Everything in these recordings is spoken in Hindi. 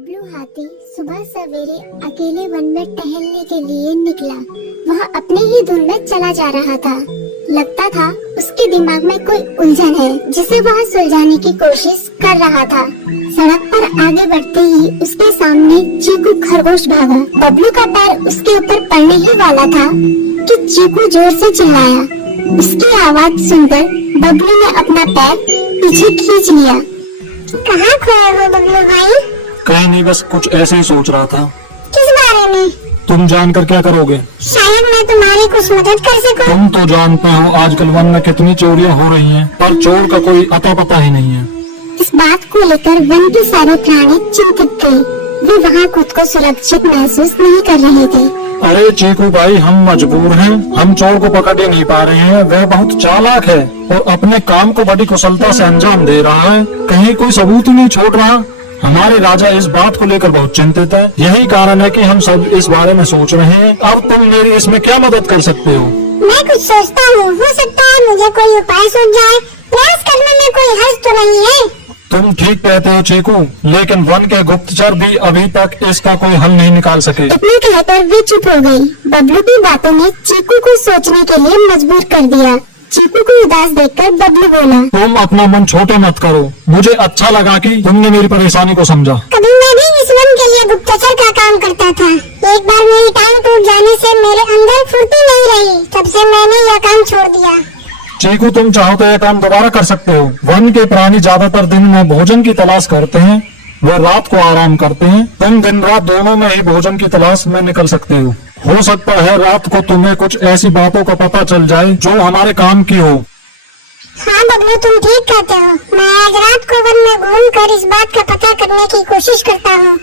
बबलू हाथी सुबह सवेरे अकेले वन में टहलने के लिए निकला। वह अपने ही धुन में चला जा रहा था। लगता था उसके दिमाग में कोई उलझन है जिसे वह सुलझाने की कोशिश कर रहा था। सड़क पर आगे बढ़ते ही उसके सामने चीकू खरगोश भागा। बबलू का पैर उसके ऊपर पड़ने ही वाला था कि चीकू जोर से चिल्लाया। उसकी आवाज सुनकर बबलू ने अपना पैर पीछे खींच लिया। कहाँ खोए हो बबलू भाई? कहीं नहीं, बस कुछ ऐसे ही सोच रहा था। किस बारे में? तुम जानकर क्या करोगे? शायद मैं तुम्हारी कुछ मदद कर सकूं। तुम तो जानते हो आजकल वन में कितनी चोरियां हो रही हैं, पर चोर का कोई अता पता ही नहीं है। इस बात को लेकर वन के सारे प्राणी चिंतित थे। वे वहाँ खुद को सुरक्षित महसूस नहीं कर रहे थे। अरे चीकू भाई, हम मजबूर हैं। हम चोर को पकड़ ही नहीं पा रहे हैं। वह बहुत चालाक है और अपने काम को बड़ी कुशलता से अंजाम दे रहा है। कहीं कोई सबूत ही नहीं छोड़ रहा। हमारे राजा इस बात को लेकर बहुत चिंतित है। यही कारण है कि हम सब इस बारे में सोच रहे हैं। अब तुम मेरी इसमें क्या मदद कर सकते हो? मैं कुछ सोचता हूँ, हो सकता है मुझे कोई उपाय सूझ जाए। प्रयास करने में कोई हर्ज तो नहीं है। तुम ठीक कहते हो चीकू, लेकिन वन के गुप्तचर भी अभी तक इसका कोई हल नहीं निकाल सके। इतने कहकर वे चुप हो गई। बबलू की बातों ने चीकू को सोचने के लिए मजबूर कर दिया। चीकू को उदास देखकर बबलू बोला, तुम अपना मन छोटे मत करो। मुझे अच्छा लगा कि तुमने मेरी परेशानी को समझा। कभी मैं भी इस वन के लिए गुप्तचर का काम करता था। एक बार मेरी टांग टूट जाने से मेरे अंदर फुर्ती नहीं रही। तब से मैंने यह काम छोड़ दिया। चीकू, तुम चाहो तो यह काम दोबारा कर सकते हो। वन के प्राणी ज्यादातर दिन में भोजन की तलाश करते हैं, वह रात को आराम करते हैं। तुम दिन रात दोनों में ही भोजन की तलाश में निकल सकते हो। हो सकता है रात को तुम्हें कुछ ऐसी बातों का पता चल जाए जो हमारे काम की हो। हाँ बबलू, तुम ठीक कहते हो। मैं आज रात को वन में घूमकर इस बात का पता करने की कोशिश करता हूँ।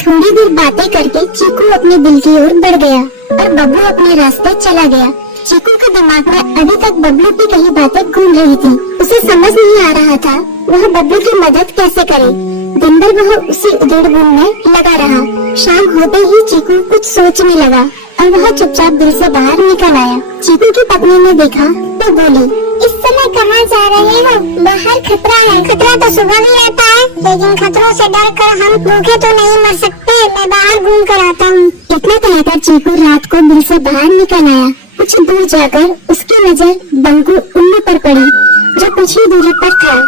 थोड़ी देर बातें करके चीकू अपने दिल की ओर बढ़ गया और बबलू अपने रास्ते चला गया। चीकू के दिमाग में अभी तक बबलू की कई बातें घूम रही थी। उसे समझ नहीं आ रहा था वह बबलू की मदद कैसे करे। दिन भर वह उसी उधेड़-बुन में लगा रहा। शाम होते ही चीकू कुछ सोचने लगा और वह चुपचाप दिल से बाहर निकल आया। चीकू की पत्नी ने देखा तो बोली, इस समय कहाँ जा रहे हो? बाहर खतरा है। खतरा तो सुबह भी रहता है, लेकिन खतरों से डरकर हम भूखे तो नहीं मर सकते। मैं बाहर घूम कर आता हूँ। इतना कहकर चीकू रात को दिल से बाहर निकल आया। कुछ दूर जाकर उसकी नजर बंकू उल्लू पर पड़ी, जो कुछ ही दूरी पर था।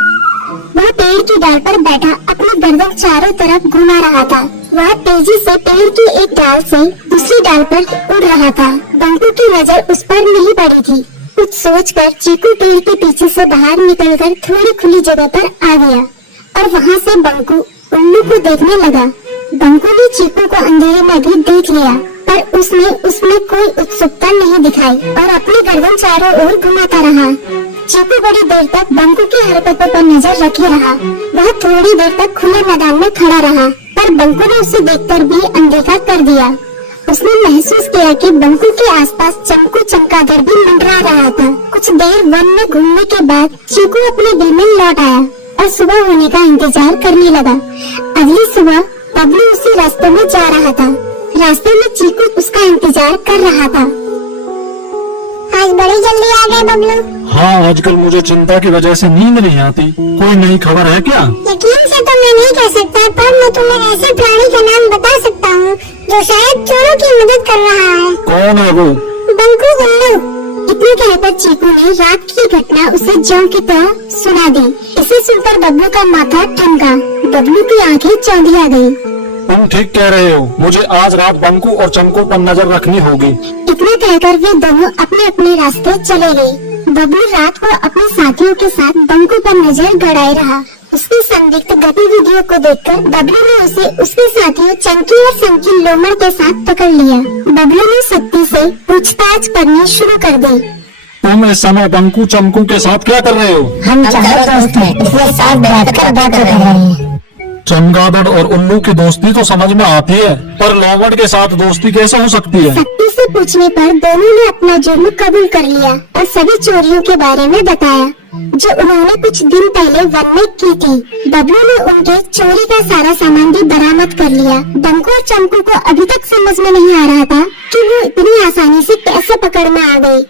वह पेड़ की डाल पर बैठा अपनी गर्दन चारों तरफ घुमा रहा था। वह तेजी से पेड़ की एक डाल से दूसरी डाल पर उड़ रहा था। बंकू की नजर उस पर नहीं पड़ी थी। कुछ सोचकर चीकू पेड़ के पीछे से बाहर निकलकर थोड़ी खुली जगह पर आ गया और वहाँ से बंकू उल्लू को देखने लगा। बंकू ने चीकू को अंधेरे में भी देख लिया, पर उसने उसमें कोई उत्सुकता नहीं दिखाई और अपनी गर्दन चारों ओर घुमाता रहा। चीकू बड़ी देर तक बंकू की हरकतों पर नजर रखे रहा। वह थोड़ी देर तक खुले मैदान में खड़ा रहा, पर बंकू ने उसे देखकर भी अनदेखा कर दिया। उसने महसूस किया कि बंकू के आसपास चमकू चमगादड़ भी मंडरा रहा था। कुछ देर वन में घूमने के बाद चीकू अपने दिल में लौट आया और सुबह होने का इंतजार करने लगा। अगली सुबह बबलू उसी रास्ते में जा रहा था। रास्ते में चीकू उसका इंतजार कर रहा था। आज बड़ी जल्दी आ गए बबलू। हाँ, आजकल मुझे चिंता की वजह से नींद नहीं आती। कोई नई खबर है क्या? यकीन से तो मैं नहीं कह सकता, पर मैं तुम्हें ऐसे प्राणी का नाम बता सकता हूँ जो शायद चोरों की मदद कर रहा है। कौन है वो? बंकू उल्लू। इतने कहकर चीकू ने रात की घटना उसे जौ की तरह सुना दी। इसे सुनकर बबलू का माथा ठनका। बबलू की आंखें चौंधिया गई। तुम ठीक कह रहे हो। मुझे आज रात बंकू और चमकू पर नजर रखनी होगी। इतना कहकर वे दोनों अपने अपने रास्ते चले गए। बबलू रात को अपने साथियों के साथ बंकू पर नजर गड़ाए रहा। उसकी संदिग्ध गतिविधियों को देखकर बबलू ने उसे उसके साथियों चंकी और संकी लोमड़ के साथ पकड़ लिया। बबलू ने सख्ती से पूछताछ करनी शुरू कर दी। तुम इस समय बंकू चमकू के साथ क्या कर रहे हो? हम चार दोस्त हैं, इसलिए साथ बैठकर बात कर रहे हैं। चमगादड़ और उल्लू की दोस्ती तो समझ में आती है, पर लोमड़ के साथ दोस्ती कैसे हो सकती है? सख्ती से पूछने पर दोनों ने अपना जुर्म कबूल कर लिया और सभी चोरियों के बारे में बताया जो उन्होंने कुछ दिन पहले वन में की थी। बबलू ने उनके चोरी का सारा सामान भी बरामद कर लिया। बंकू और चमकू को अभी तक समझ में नहीं आ रहा था कि वो इतनी आसानी से कैसे पकड़ में आ गए।